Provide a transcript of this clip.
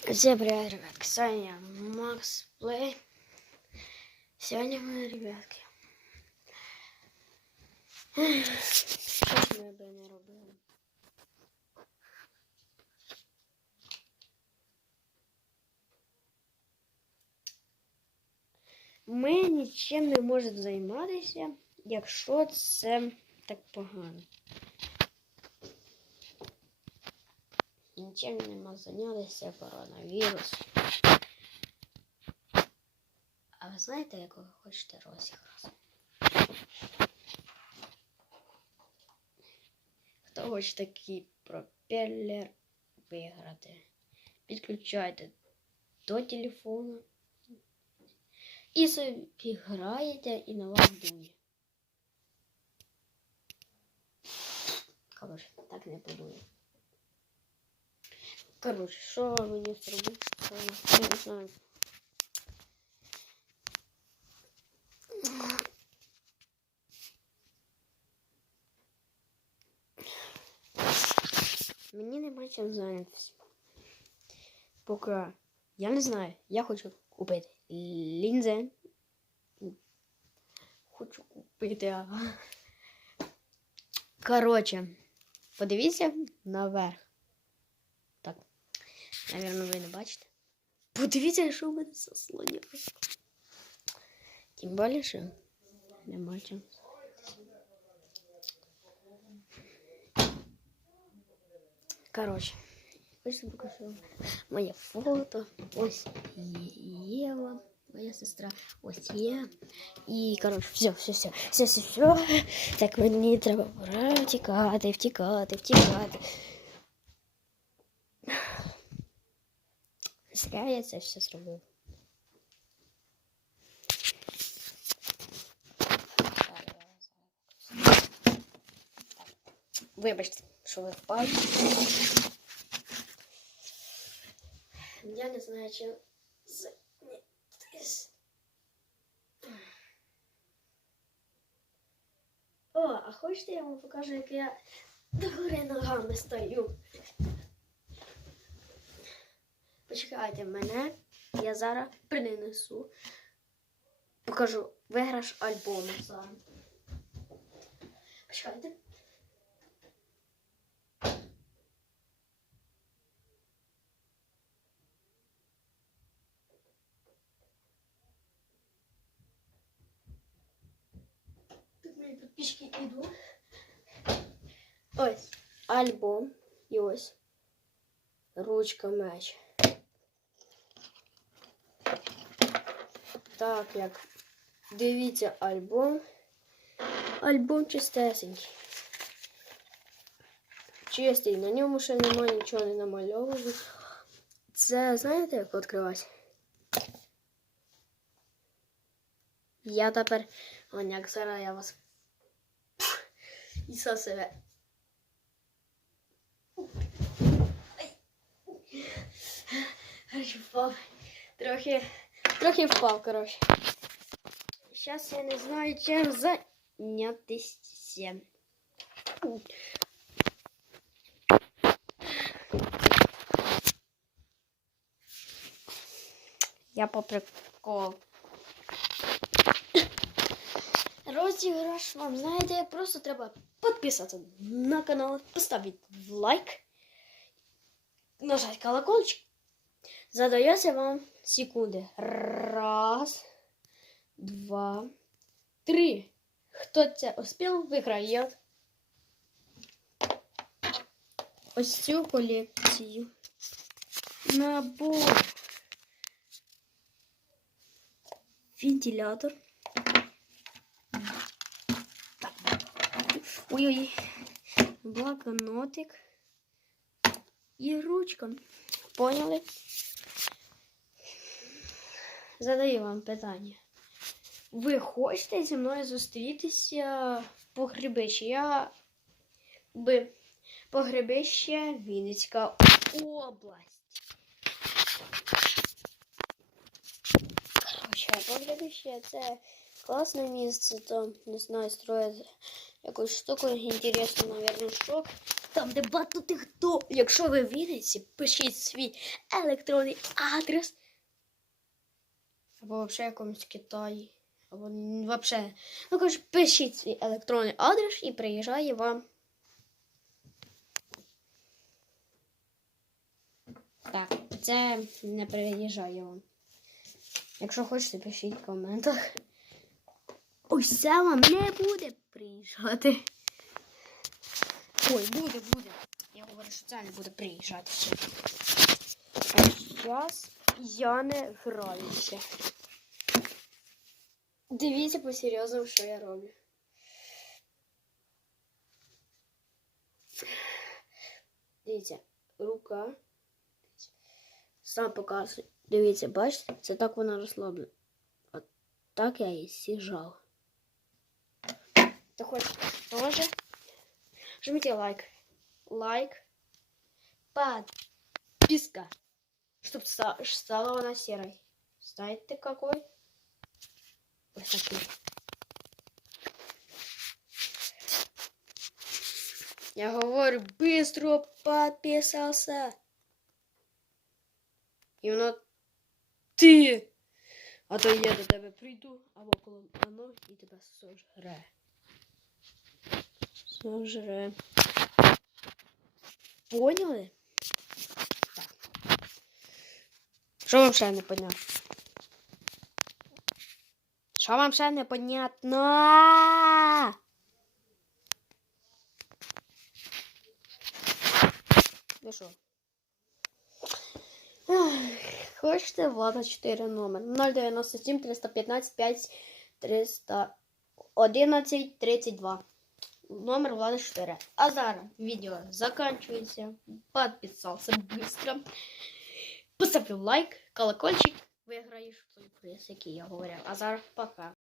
Всем привет, ребят. Ксания, Макс Плей. Сегодня мы, ребятки. Сейчас мы бы не робили. Ми нічим не можемо займатися, якщо це так погано. Нічим не можемо зайнятися коронавірус. А ви знаєте, якого хочете розіграш? Хто хоче такий пропеллер виграти? Підключайте до телефону і собі граєте і на вас дує. Коротше, так не подує. Коротше, що мені зробити? Я не знаю. Мені нема чим зайнятися. Поки я не знаю, я хочу купити лінзи. Хочу купити. Коротше, подивіться наверх. Так, Навірно, ви не бачите. Подивіться, що в мене заслоняло. Тим більше, що не бачу. Коротше, ось я покажу моє фото. Ось Єва, моя сестра. Ось є. І, коротше, все, все, все, все, все, все. Так мені треба пора втікати, втікати, втікати. Зря я це все зробив. Вибачте, що ви впали. Я не знаю, чи з... О, а хочете я вам покажу, як я догори ногами стою? Почекайте мене, я зараз принесу. Покажу виграш альбому зараз. Почекайте. Тут мої підписчики йдуть. Ось альбом і ось ручка меч. Так, як дивіться альбом. Альбом чистесенький. Чистий, на ньому ще немає нічого не намальовано. Це знаєте, як відкривати? Я тепер, он як зараз я вас і со себе. Трохи, трохи впав, коротше. Зараз я не знаю, чим зайнятися. Я по приколу. Розіграш вам, знаєте, як просто треба підписатися на канал, поставити лайк, нажати колокольчик. Задается вам секунди. Раз, два, три. Хто це успів, виграє. Ось цю колекцію. Набор. Вентилятор. Ой-ой. Блокнотик. І ручка. Поняли? Задаю вам питання. Ви хочете зі мною зустрітися в погребищі? Я би погребище Вінницька область. Коротше, погребище це класне місце, там, не знаю, строять якусь штуку інтересну, мабуть, шок. там, де багато хто. Якщо ви в Вінниці, пишіть свій електронний адрес. Або взагалі якомусь Китаї. Або взагалі. Ну, коротше, пишіть свій електронний адрес і приїжджає вам. Так, це не приїжджає вам. Якщо хочете, пишіть в коментах. Ось це вам не буде приїжджати. Ой, буде, буде. Я говорю, що це не буде приїжджати. А зараз я не граю ще. Дивіться по-серйозному, що я роблю. Дивіться, рука. Сам показую. Дивіться, бачите, це так вона розслаблена. От так я її сіжав. Так хоч теж. Жмите лайк. Лайк. Подписка. Чтоб ста- стала она серой. Знаете какой? Ось такий. Я говорю, быстро подписался. Воно ти. А то я до тебе прийду, або коли воно і тебе сожре. Сожре. Поняли? Так. Що вам ще не понятно? Що вам ще не понятно? Що? Ах, Хочете влада 4 номер 097 315 5 311 32. Номер влада 4. А зараз відео заканчується. Подписався быстро. Поставлю лайк, колокольчик. Виграєш той приз, який я говорив. А зараз пока.